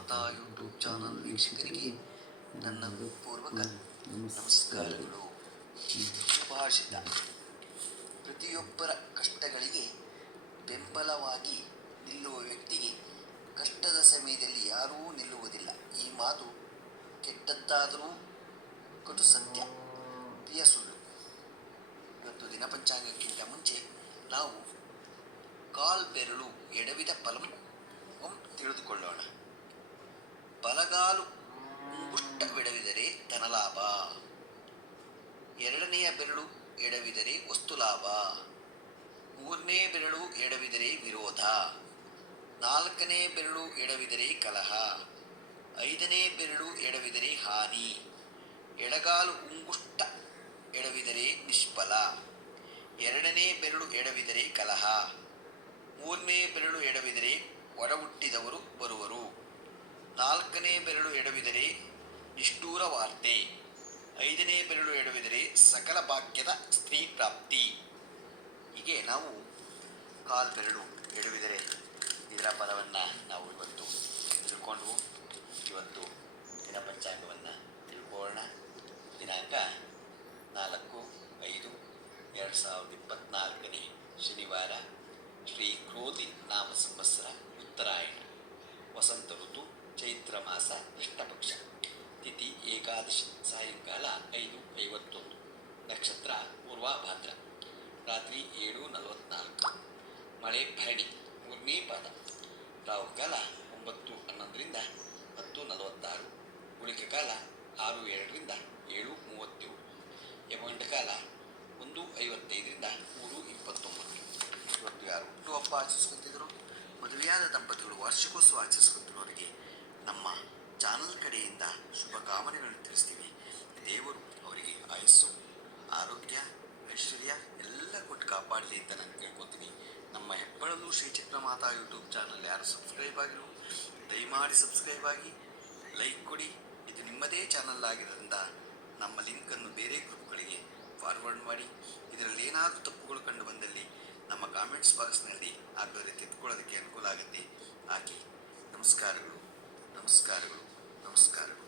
ಮಾತಾ YouTube channel ವೀಕ್ಷಕರಿಗೆ ನನ್ನ ಪೂರ್ವಕ ನಮಸ್ಕಾರಗಳು. ಸುಭಾಷಿತ: ಪ್ರತಿಯೊಬ್ಬರ ಕಷ್ಟಗಳಿಗೆ ಬೆಂಬಲವಾಗಿ ನಿಲ್ಲುವ ವ್ಯಕ್ತಿಗೆ ಕಷ್ಟದ ಸಮಯದಲ್ಲಿ ಯಾರೂ ನಿಲ್ಲುವುದಿಲ್ಲ. ಈ ಮಾತು ಕೆಟ್ಟದ್ದಾದರೂ ಕಟು ಸತ್ಯ, ಪ್ರಿಯ ಸುಳ್ಳು. ಇವತ್ತು ದಿನಪಂಚಾಂಗಕ್ಕಿಂತ ಮುಂಚೆ ನಾವು ಕಾಲ್ ಬೆರಳು ಎಡವಿದ ಫಲಂ ತಿಳಿದುಕೊಳ್ಳೋಣ. ಬಲಗಾಲು ಮುಂಗುಷ್ಟವೆಡವಿದರೆ ಧನಲಾಭ, ಎರಡನೆಯ ಬೆರಳು ಎಡವಿದರೆ ವಸ್ತು ಲಾಭ, ಮೂರನೇ ಬೆರಳು ಎಡವಿದರೆ ವಿರೋಧ, ನಾಲ್ಕನೇ ಬೆರಳು ಎಡವಿದರೆ ಕಲಹ, ಐದನೇ ಬೆರಳು ಎಡವಿದರೆ ಹಾನಿ, ಎಡಗಾಲು ಉಂಗುಷ್ಟ ಎಡವಿದರೆ ನಿಷ್ಫಲ, ಎರಡನೇ ಬೆರಳು ಎಡವಿದರೆ ಕಲಹ, ಮೂರನೇ ಬೆರಳು ಎಡವಿದರೆ ಒಡ ಹುಟ್ಟಿದವರು ಬರುವರು, ನಾಲ್ಕನೇ ಬೆರಳು ಎಡವಿದರೆ ನಿಷ್ಠೂರ ವಾರ್ತೆ, ಐದನೇ ಬೆರಳು ಎಡವಿದರೆ ಸಕಲ ಭಾಗ್ಯದ ಸ್ತ್ರೀ ಪ್ರಾಪ್ತಿ. ಹೀಗೆ ನಾವು ಕಾಲ್ ಬೆರಳು ಎಡವಿದರೆ ಇದರ ಫಲವನ್ನು ನಾವು ಇವತ್ತು ತಿಳ್ಕೊಂಡ್ವು. ಇವತ್ತು ದಿನ ಪಂಚಾಂಗವನ್ನು ತಿಳ್ಕೊಳ್ಳೋಣ. ದಿನಾಂಕ 4/5/2024 ಶನಿವಾರ, ಶ್ರೀ ಕ್ರೋಧಿ ನಾಮ ಸಂವತ್ಸರ, ಉತ್ತರಾಯಣ, ವಸಂತ ಋತು, ಚೈತ್ರ ಮಾಸ, ಕೃಷ್ಣಪಕ್ಷ, ತಿಥಿ ಏಕಾದಶಿ, ಸಾಯಂಕಾಲ 5:51, ನಕ್ಷತ್ರ ಪೂರ್ವಾಭಾದ್ರ, ರಾತ್ರಿ 7:44, ಮಳೆ ಭರಣಿ, ಮೂರನೇ ಪಾದ, ರಾಹುಕಾಲ 9:11ರಿಂದ 10:46, ಉಳಿಕೆ ಕಾಲ 6:02ರಿಂದ 7:37, ಯಮಗಂಡ ಕಾಲ 1:55ರಿಂದ 3:29. ಇವತ್ತು ಯಾರು ಹುಟ್ಟುಹಬ್ಬ ಆಚರಿಸ್ಕೊತಿದ್ರು, ಮದುವೆಯಾದ ದಂಪತಿಗಳು ವಾರ್ಷಿಕೋತ್ಸವ ಆಚರಿಸ್ಕೊತಿರೋರಿಗೆ ನಮ್ಮ ಚಾನಲ್ ಕಡೆಯಿಂದ ಶುಭ ಕಾಮನೆಗಳನ್ನು ತಿಳಿಸ್ತೀವಿ. ದೇವರು ಅವರಿಗೆ ಆಯಸ್ಸು, ಆರೋಗ್ಯ, ಐಶ್ವರ್ಯ ಎಲ್ಲ ಕೊಟ್ಟು ಕಾಪಾಡಲಿ ಅಂತ ನಾನು ಕೇಳ್ಕೊತೀನಿ. ನಮ್ಮ ಹೆಬ್ಬಳಲು ಶ್ರೀಚಕ್ರ ಮಾತಾ ಯೂಟ್ಯೂಬ್ ಚಾನಲ್ ಯಾರು ಸಬ್ಸ್ಕ್ರೈಬ್ ಆಗಿರೋ ದಯಮಾಡಿ ಸಬ್ಸ್ಕ್ರೈಬ್ ಆಗಿ, ಲೈಕ್ ಕೊಡಿ. ಇದು ನಿಮ್ಮದೇ ಚಾನಲ್ ಆಗಿರೋದ್ರಿಂದ ನಮ್ಮ ಲಿಂಕನ್ನು ಬೇರೆ ಗ್ರೂಪ್ಗಳಿಗೆ ಫಾರ್ವರ್ಡ್ ಮಾಡಿ. ಇದರಲ್ಲಿ ಏನಾದರೂ ತಪ್ಪುಗಳು ಕಂಡು ಬಂದಲ್ಲಿ ನಮ್ಮ ಕಾಮೆಂಟ್ಸ್ ಬಾಕ್ಸ್ನಲ್ಲಿ ಆಗದೆ ತಿದ್ದುಕೊಳ್ಳೋದಕ್ಕೆ ಅನುಕೂಲ ಆಗುತ್ತೆ. ಹಾಗೆ ನಮಸ್ಕಾರಗಳು, ನಮಸ್ಕಾರಗಳು, ನಮಸ್ಕಾರಗಳು.